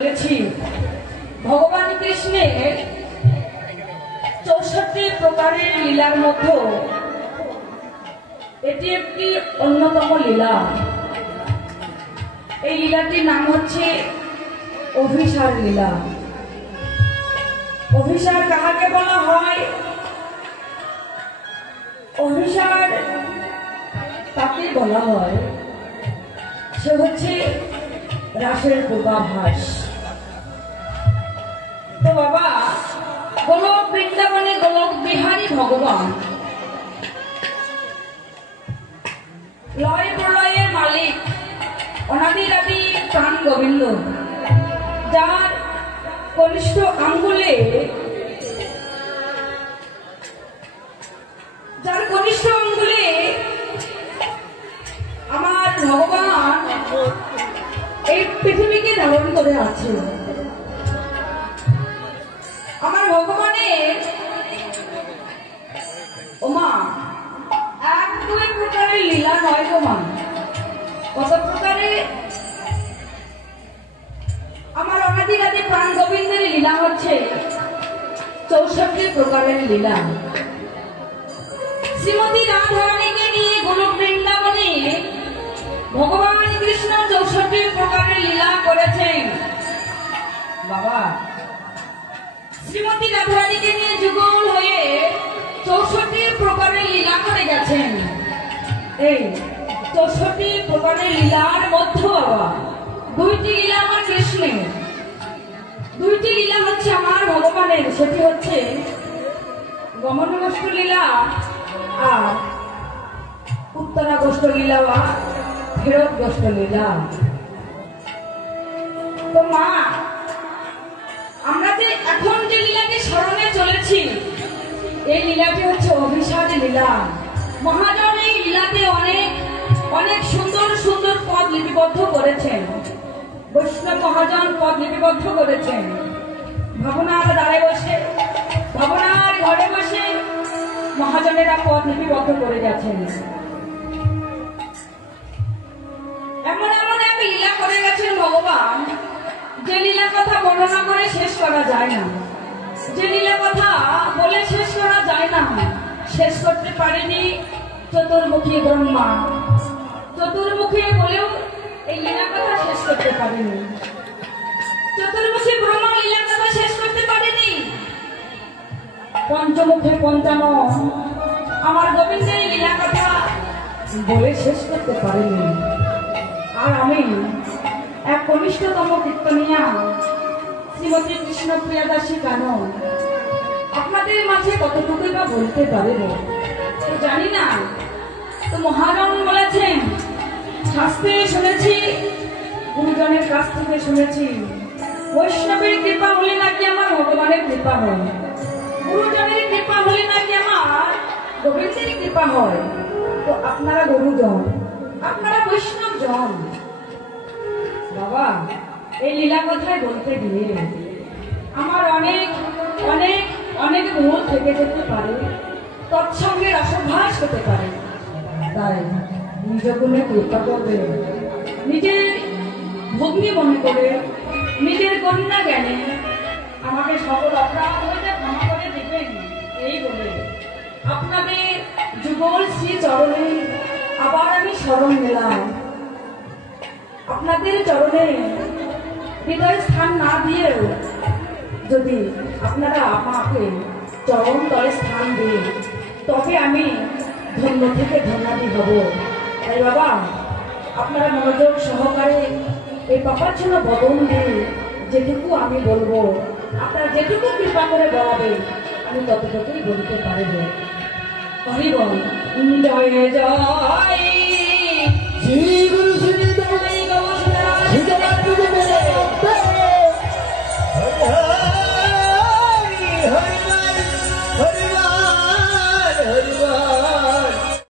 भगवान कृष्णेर 64 प्रकारेर लीलार मध्य एटी एकटी अन्यतम लीला। এই লীলাটির নাম হচ্ছে অভিসার লীলা। অভিসার কাহাকে বলা হয়? অভিসার তাকে বলা হয় সে হচ্ছে রাসের পূর্বাভাস। তো বাবা, গোলক বৃন্দাবনে গোলক বিহারী ভগবান লয় প্রলয়ের মালিক, অনাদিরাদি প্রাণ গোবিন্দ, যার কনিষ্ঠ আঙ্গুলে আমার ভগবান এই পৃথিবীকে ধারণ করে আছে। আমার ভগবানের ওমা এক দুই প্রকারের লীলা নয় গো মা, কত প্রকারে আমার অনাদিরাদি প্রাণ গোবিন্দের লীলা হচ্ছে 64 প্রকারের লীলা। শ্রীমতী রাধারানীকে নিয়ে গোলক বৃন্দাবনে ভগবান কৃষ্ণ 64 প্রকারের লীলা করেছেন। বাবা, শ্রীমতী রাধারানীকে নিয়ে যুগল হয়ে 64 প্রকারের লীলা করে গেছেন। এই 64 প্রকারের লীলার মধ্যে বাবা দুইটি লীলা আমার কৃষ্ণের, দুইটি লীলা হচ্ছে আমার ভগবানের। সেটি হচ্ছে গমনগোষ্ঠ লীলা আর উত্তরাগোষ্ঠ লীলা বা ফেরত গোষ্ঠ লীলা। তো মা, আমরা যে এখন যে লীলাটি স্মরণে চলেছি, এই লীলাটি হচ্ছে অভিসার লীলা। মহাজন এই লীলাতে অনেক অনেক সুন্দর সুন্দর পদ লিপিবদ্ধ করেছেন। বৈষ্ণব মহাজন পদ লিপিবদ্ধ করেছেন। ভাবনার দ্বারে বসে, ভাবনার ঘরে বসে মহাজনেরা পদ লিপিবদ্ধ করে গেছেন। এমন এমন এক লীলা করে গেছেন ভগবান, যে লীলা কথা বর্ণনা করে শেষ করা যায় না, যে লীলা কথা বলে শেষ করা যায় না। শেষ করতে পারেনি চতুর্মুখী ব্রহ্মা, চতুর্মুখী বলেও এই লীলা কথা শেষ করতে পারেনি। চতুর্মুখী ব্রহ্মা লীলা কথা শেষ করতে পারেনি। পঞ্চমুখে পঞ্চানন আমার গোবিন্দের লীলা কথা বলে শেষ করতে পারেনি। আর আমি এক কনিষ্ঠতম কীর্তনিয়া শ্রীমতী কৃষ্ণপ্রিয়া দাসী কানন আপনাদের মাঝে কতটুকু বা বলতে পারব জানি না। তো মহাজন বলেছেন, শাস্ত্রে শুনেছি, গুরুজনের কাছ থেকে শুনেছি, বৈষ্ণবের কৃপা হলে নাকি আমার ভগবানের কৃপা হয়, গুরুজনের কৃপা হলে নাকি আমার গোবিন্দের কৃপা হয়। তো আপনারা গুরুজন, আপনারা বৈষ্ণব জন। বাবা, এই লীলা কথায় বলতে গিয়ে আমার অনেক অনেক অনেক ভুল থেকে যেতে পারে, তৎসঙ্গে রসভাস হতে পারে। তাই নিজ গুণে কৃপা করবে, নিজের ভগ্নী মনে করে, নিজের কন্যা জ্ঞানে আমাকে সকল অপরাধ হইতে ক্ষমা করে দেবেন। এই বলে আপনাদের যুগল শ্রী চরণে আবার আমি শরণ নিলাম। আপনাদের চরণে হৃদয় স্থান না দিয়েও যদি আপনারা আমাকে চরণ তলে স্থান দিন, তবে আমি ধন্য থেকে ধন্যাদি হব। তাই বাবা, আপনারা মনোযোগ সহকারে এই পাপাচ্ছন্ন বদন দিয়ে যেটুকু আমি বলবো, আপনারা যেটুকু কৃপা করে বলাবেন, আমি ততটুকুই বলতে পারব। হরি বল। জয় জয় শ্রী